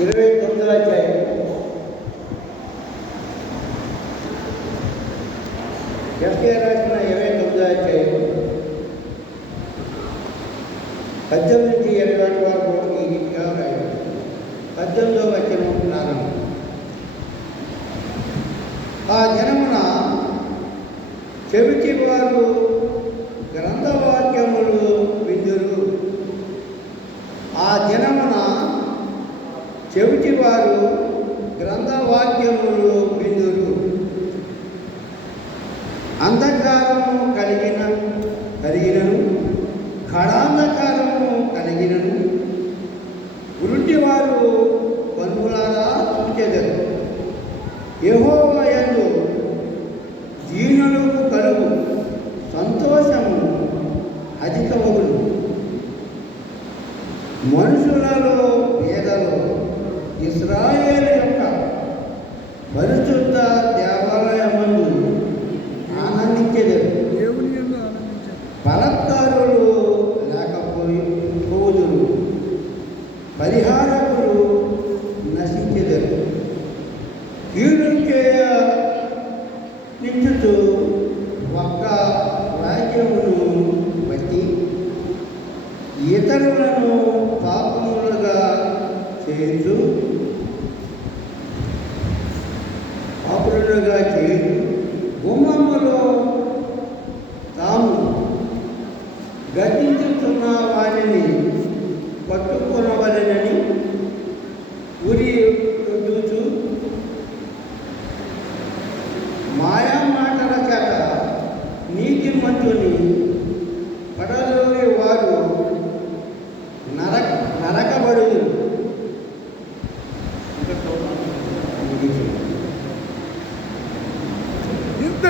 ఇరవై తొమ్మిదో అధ్యాయం. ఎఫ్కే రాసిన ఇరవై తొమ్మిదో అధ్యాయం. పద్దెనిమిది నుంచి ఇరవై ఒకటి వరకు ఈ రీతిగా రాయడం పద్దెనిమిదో వచ్చిన ప్రారంభం. ఆ జనమున చెవిటి వారు గ్రంథం విందురు ఆ దినమున చెవిటి వారు గ్రంథవాక్యములు విందురు. అంధకారము కలిగిన కలిగినను ఖడాంధకారము కలిగినను గురుంటివారు కన్నులారా చూచెదరు. యెహోవాయందు దీనులకు కలుగు సంతోషము అధికమగును. మనుషులలో పేదలో ఇస్రాయేల్ యొక్క పరిశుద్ధ దేవాలయమందు ఆనందించండి బలత్కారులు లేకపోయి పోదురు. పరిహారకులు నశించెదరు కీడు చేయ నించుతూ ఒక్క రాజ్యమును బట్టి ఇతరులను పాపములుగా చేస్తూ పాపులుగా చేస్తూ గుమ్మములో తాము గతించుతున్న వారిని పట్టుకొనవలెనని ఉరి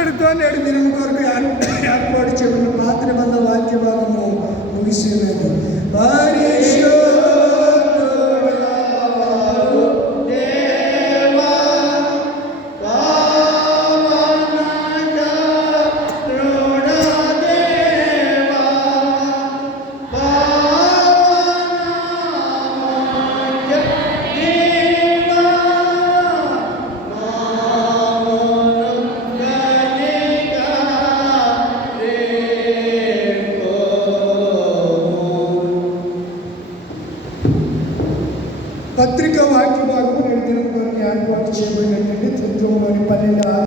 ഏറ്റെടുത്താൽ എടുത്തിരുന്നവർക്ക് ഞാൻ ഏർപ്പാട് ചെയ്യുന്ന പാത്രമെന്ന വാക്യം పత్రిక వాక్య భాగం నేను తెలుగులోని యాడ్ చేయబడినటువంటి త్రిత్వంలోని పన్నెండు